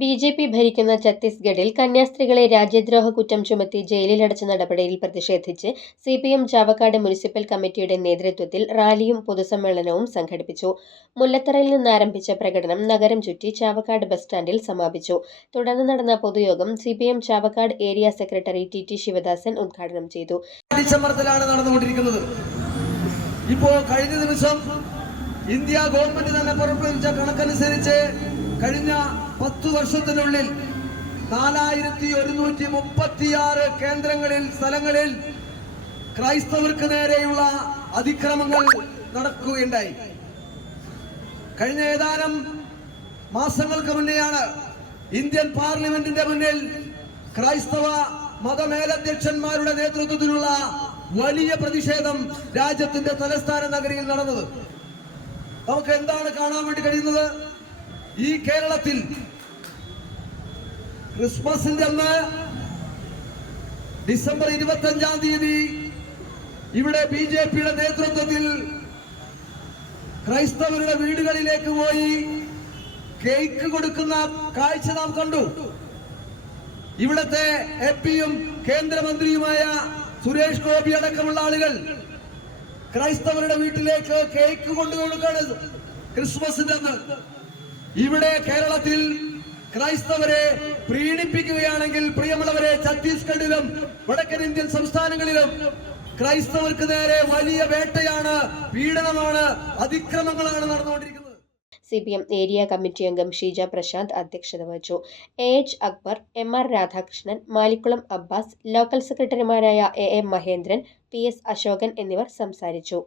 B J P ഭരിക്കുന്ന ഛത്തീസ്ഗഡിൽ കന്യാസ്ത്രീകളെ രാജ്യദ്രോഹ കുറ്റം ചുമത്തി ജയിലിലടച്ച നടപടിയിൽ പ്രതിഷേധിച്ച് C P M Chavakkad municipal കമ്മിറ്റിയുടെ നേതൃത്വത്തിൽ റാലിയും പൊതുസമ്മേളനവും സംഘടിപ്പിച്ചു. മുല്ലത്തറയിൽ നിന്നാരംഭിച്ച പ്രകടനം നഗരം ചുറ്റി ചാവക്കാട് ബസ് സ്റ്റാൻഡിൽ സമാപിച്ചു. തുടർന്ന് നടന്ന പൊതുയോഗം C P M Chavakkad area secretary T T Sivadasan ഉദ്ഘാടനം ചെയ്തു. അടിച്ചമർത്തലാണ് നടന്നുകൊണ്ടിരിക്കുന്നത്. ഇപ്പോ കഴിഞ്ഞ ദിവസം ഇന്ത്യ ഗവൺമെന്റ് തന്നെ പുറപ്പെടുവിച്ച കണക്കനുസരിച്ച് കഴിഞ്ഞ പത്തു വർഷത്തിനുള്ളിൽ നാലായിരത്തി ഒരുന്നൂറ്റി മുപ്പത്തിയാറ് കേന്ദ്രങ്ങളിൽ സ്ഥലങ്ങളിൽ ക്രൈസ്തവർക്ക് നേരെയുള്ള അതിക്രമങ്ങൾ നടക്കുകയുണ്ടായി. കഴിഞ്ഞ ഏതാനും മാസങ്ങൾക്ക് മുന്നെയാണ് ഇന്ത്യൻ പാർലമെന്റിന്റെ മുന്നിൽ ക്രൈസ്തവ മതമേലധ്യക്ഷന്മാരുടെ നേതൃത്വത്തിലുള്ള വലിയ പ്രതിഷേധം രാജ്യത്തിന്റെ തലസ്ഥാന നഗരിയിൽ നടന്നത്. നമുക്ക് എന്താണ് കാണാൻ വേണ്ടി കഴിയുന്നത്? ഈ കേരളത്തിൽ ക്രിസ്മസിന്റെ അന്ന് ഡിസംബർ ഇരുപത്തി അഞ്ചാം തീയതി ഇവിടെ ബി ജെ പിയുടെ നേതൃത്വത്തിൽ ക്രൈസ്തവരുടെ വീടുകളിലേക്ക് പോയി കേക്ക് കൊടുക്കുന്ന കാഴ്ച നാം കണ്ടു. ഇവിടത്തെ എം പിയും കേന്ദ്രമന്ത്രിയുമായ സുരേഷ് ഗോപി അടക്കമുള്ള ആളുകൾ ക്രൈസ്തവരുടെ വീട്ടിലേക്ക് കേക്ക് കൊണ്ടു കൊടുക്കാണ് ക്രിസ്മസിന്റെ അന്ന്. ഇവിടെ കേരളത്തിൽ ക്രൈസ്തവരെ പ്രീണിപ്പിക്കുകയാണെങ്കിൽ പ്രിയമുള്ളവരെ ഛത്തീസ്ഗഡിലും വടക്കൻ ഇന്ത്യൻ സംസ്ഥാനങ്ങളിലും ക്രൈസ്തവർക്ക് നേരെ വലിയ വേട്ടയാണ് പീഡനമാണ് അതിക്രമങ്ങളാണ് നടന്നുകൊണ്ടിരിക്കുന്നത്. C P M area committee അംഗം ഷീജ പ്രശാന്ത് അധ്യക്ഷത വഹിച്ചു. A H Akbar M R Radhakrishnan Malikkulam Abbas local സെക്രട്ടറിമാരായ A M Mahendran P S Ashokan എന്നിവർ സംസാരിച്ചു.